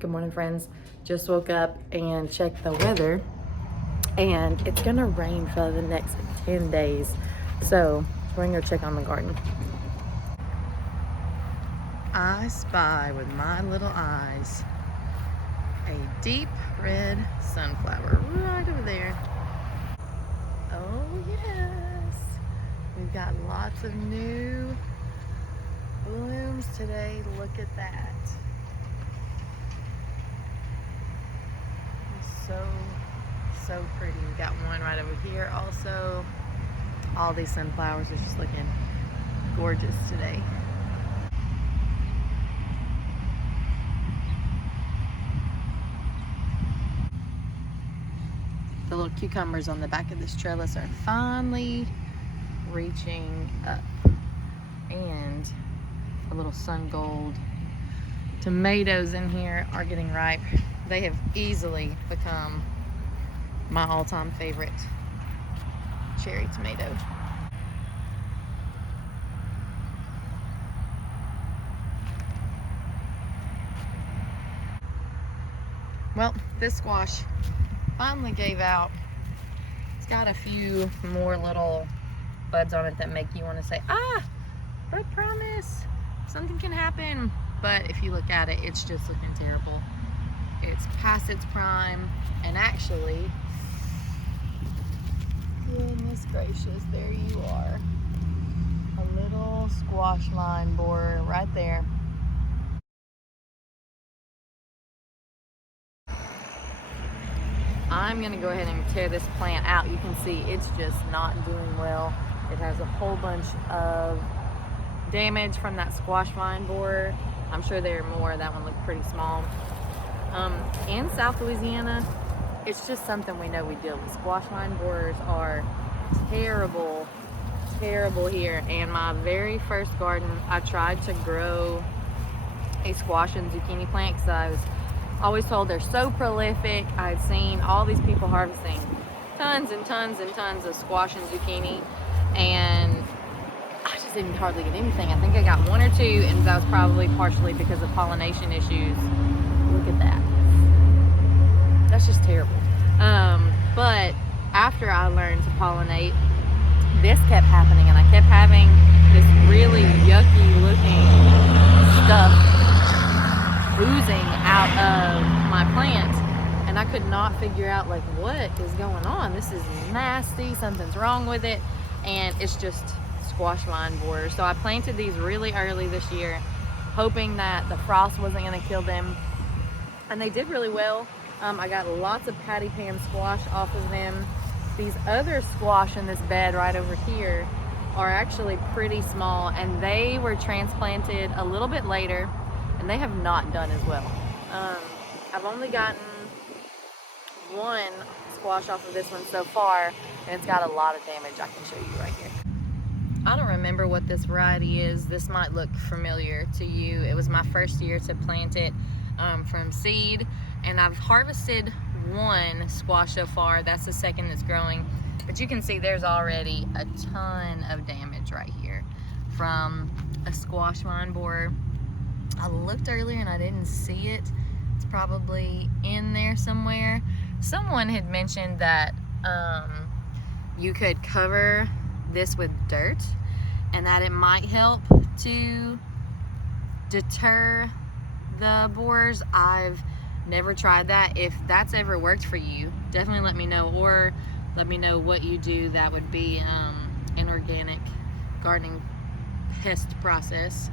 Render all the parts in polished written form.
Good morning, friends. Just woke up and checked the weather, and it's gonna rain for the next 10 days. So we're gonna go check on the garden. I spy with my little eyes a deep red sunflower right over there. Oh yes, we've got lots of new blooms today. Look at that. So pretty. We got one right over here also. All these sunflowers are just looking gorgeous today. The little cucumbers on the back of this trellis are finally reaching up, and the little sun gold tomatoes in here are getting ripe. They have easily become my all-time favorite cherry tomato. Well, this squash finally gave out. It's got a few more little buds on it that make you want to say, but promise, something can happen. But if you look at it, it's just looking terrible. It's past its prime, and actually, goodness gracious, there you are. A little squash vine borer right there. I'm gonna go ahead and tear this plant out. You can see it's just not doing well. It has a whole bunch of damage from that squash vine borer. I'm sure there are more. That one looked pretty small. In South Louisiana, it's just something we know we deal with. Squash vine borers are terrible here. And my very first garden, I tried to grow a squash and zucchini plant because I was always told they're so prolific. I'd seen all these people harvesting tons and tons and tons of squash and zucchini, and I just didn't hardly get anything. I think I got one or two, and that was probably partially because of pollination issues. Look at that. That's just terrible. But after I learned to pollinate, this kept happening, and I kept having this really yucky looking stuff oozing out of my plant, and I could not figure out like what is going on. This is nasty, something's wrong with it, and it's just squash vine borer. So I planted these really early this year, hoping that the frost wasn't going to kill them, and they did really well. I got lots of patty pan squash off of them. These other squash in this bed right over here are actually pretty small, and they were transplanted a little bit later, and they have not done as well. I've only gotten one squash off of this one so far, and it's got a lot of damage. I can show you right here. I don't remember what this variety is. This might look familiar to you. It was my first year to plant it from seed, and I've harvested one squash so far. That's the second that's growing, but you can see there's already a ton of damage right here from a squash vine borer. I looked earlier and I didn't see it. It's probably in there somewhere. Someone had mentioned that you could cover this with dirt and that it might help to deter the borers. I've never tried that. If that's ever worked for you, definitely let me know, or let me know what you do that would be an organic gardening pest process.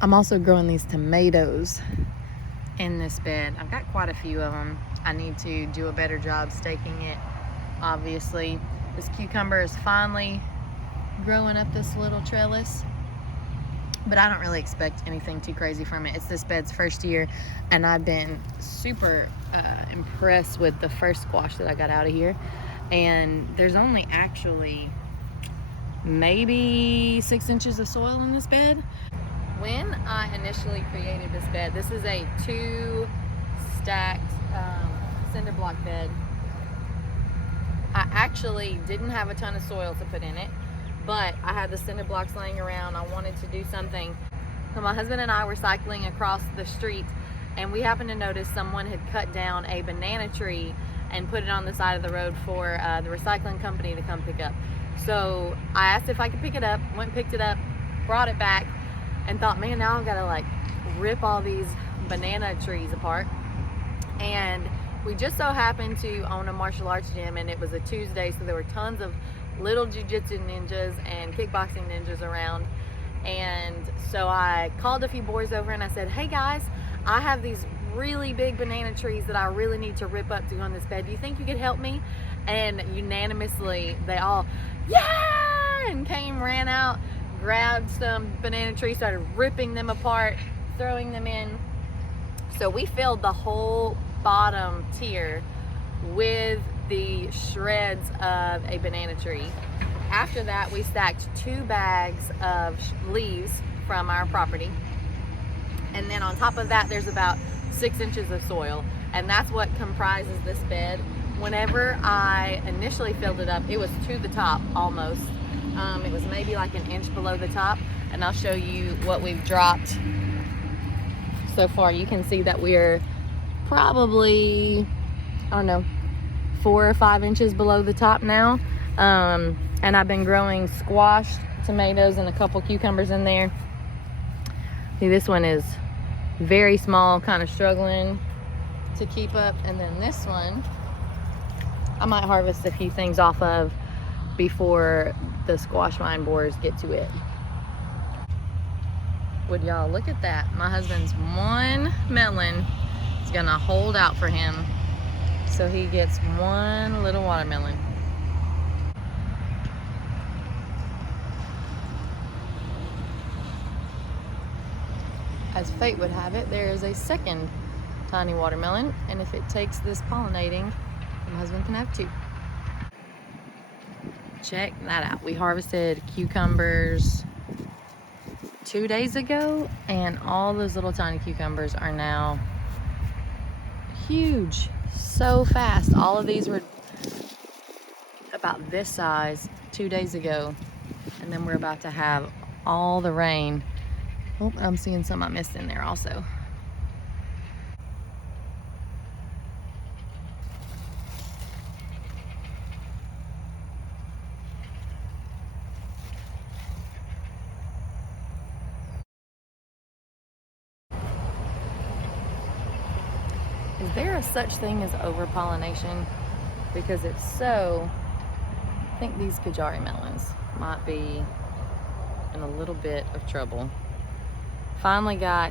I'm also growing these tomatoes in this bed. I've got quite a few of them. I need to do a better job staking it, obviously. This cucumber is finally growing up this little trellis, but I don't really expect anything too crazy from it. It's this bed's first year, and I've been super impressed with the first squash that I got out of here. And there's only actually maybe 6 inches of soil in this bed. When I initially created this bed, this is a 2-stacked cinder block bed. I actually didn't have a ton of soil to put in it, but I had the cinder blocks laying around. I wanted to do something So my husband and I were cycling across the street, and we happened to notice someone had cut down a banana tree and put it on the side of the road for the recycling company to come pick up. So I asked if I could pick it up, went and picked it up, brought it back, and thought, man, now I've got to like rip all these banana trees apart. And we just so happened to own a martial arts gym, and it was a Tuesday, so there were tons of little jiu-jitsu ninjas and kickboxing ninjas around. And so I called a few boys over and I said, hey guys, I have these really big banana trees that I really need to rip up to go on this bed. Do you think you could help me? And unanimously, they all, yeah, and ran out, grabbed some banana trees, started ripping them apart, throwing them in. So we filled the whole bottom tier with the shreds of a banana tree. After that, we stacked 2 bags of leaves from our property. And then on top of that, there's about 6 inches of soil. And that's what comprises this bed. Whenever I initially filled it up, it was to the top almost. It was maybe like an inch below the top. And I'll show you what we've dropped so far. You can see that we're probably, I don't know, 4 or 5 inches below the top now. And I've been growing squash, tomatoes, and a couple cucumbers in there. See, this one is very small, kind of struggling to keep up. And then this one, I might harvest a few things off of before the squash vine borers get to it. Would y'all look at that? My husband's one melon is gonna hold out for him, so he gets one little watermelon. As fate would have it, there is a second tiny watermelon, and if it takes this pollinating, my husband can have 2. Check that out. We harvested cucumbers 2 days ago, and all those little tiny cucumbers are now huge, so fast. All of these were about this size 2 days ago, and then we're about to have all the rain. Oh, I'm seeing some I missed in there also. Is there a such thing as over-pollination? Because if so, I think these Kajari melons might be in a little bit of trouble. Finally got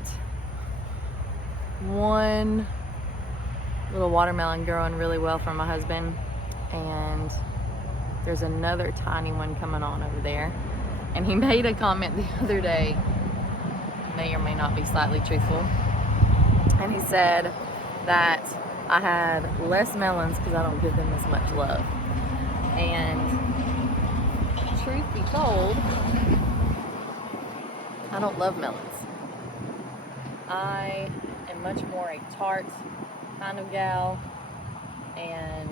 one little watermelon growing really well from my husband, and there's another tiny one coming on over there. And he made a comment the other day, may or may not be slightly truthful, and he said that I had less melons because I don't give them as much love. And truth be told, I don't love melons. I am much more a tart kind of gal, and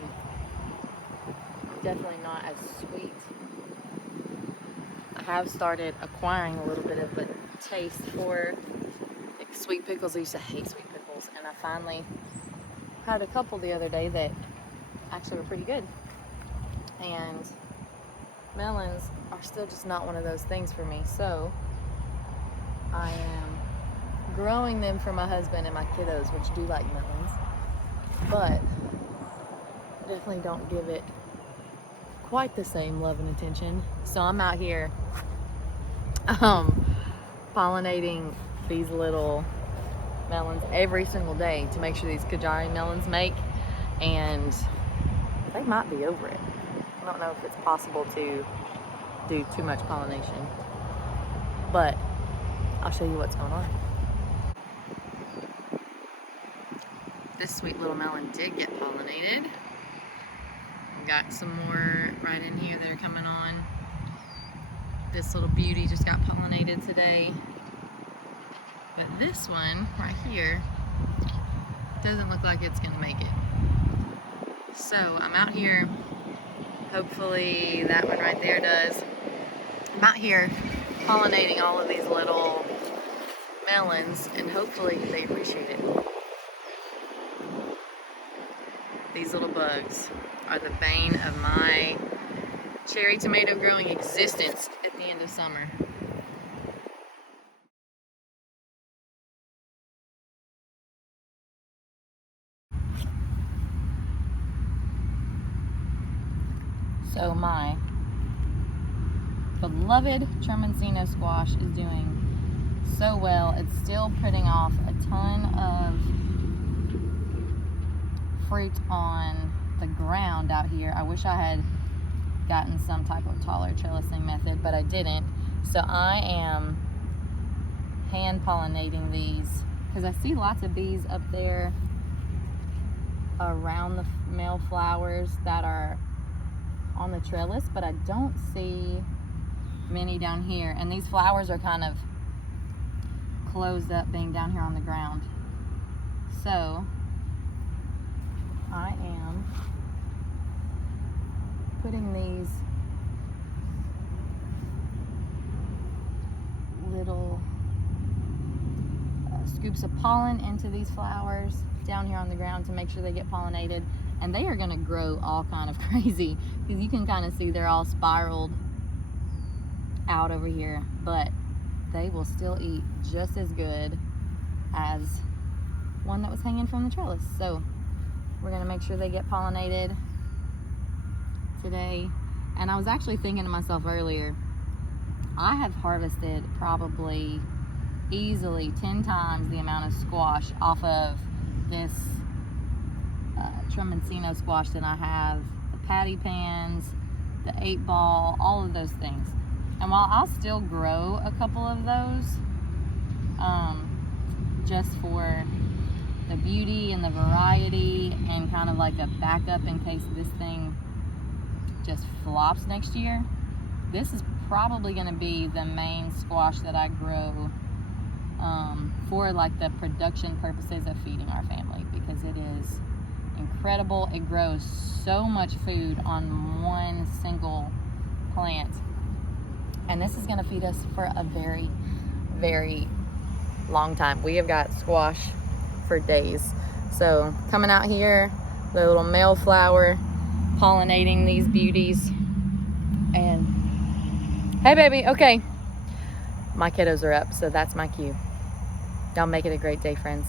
definitely not as sweet. I have started acquiring a little bit of a taste for like sweet pickles. I used to hate sweet pickles, and I finally had a couple the other day that actually were pretty good. And melons are still just not one of those things for me, so I am growing them for my husband and my kiddos, which do like melons, but definitely don't give it quite the same love and attention. So I'm out here pollinating these little melons every single day to make sure these Kajari melons make, and they might be over it. I don't know if it's possible to do too much pollination, but I'll show you what's going on. This sweet little melon did get pollinated. We got some more right in here that are coming on. This little beauty just got pollinated today. But this one right here doesn't look like it's gonna make it. So I'm out here, hopefully that one right there does. I'm out here pollinating all of these little melons, and hopefully they appreciate it. These little bugs are the bane of my cherry tomato growing existence at the end of summer. So my beloved Tromboncino Squash is doing so well. It's still putting off a ton of fruit on the ground out here. I wish I had gotten some type of taller trellising method, but I didn't. So I am hand pollinating these because I see lots of bees up there around the male flowers that are on the trellis, but I don't see many down here. And these flowers are kind of closed up being down here on the ground. So I am putting these little scoops of pollen into these flowers down here on the ground to make sure they get pollinated. And they are going to grow all kind of crazy because you can kind of see they're all spiraled out over here, but they will still eat just as good as one that was hanging from the trellis. So we're going to make sure they get pollinated today. And I was actually thinking to myself earlier, I have harvested probably easily 10 times the amount of squash off of this Tromboncino squash than I have the patty pans, the 8-ball, all of those things. And while I'll still grow a couple of those just for the beauty and the variety and kind of like a backup in case this thing just flops next year, this is probably going to be the main squash that I grow for like the production purposes of feeding our family, because it is incredible. It grows so much food on one single plant, and this is going to feed us for a very, very long time. We have got squash for days. So coming out here, the little male flower, pollinating these beauties. And hey baby, okay, my kiddos are up, so that's my cue. Y'all make it a great day, friends.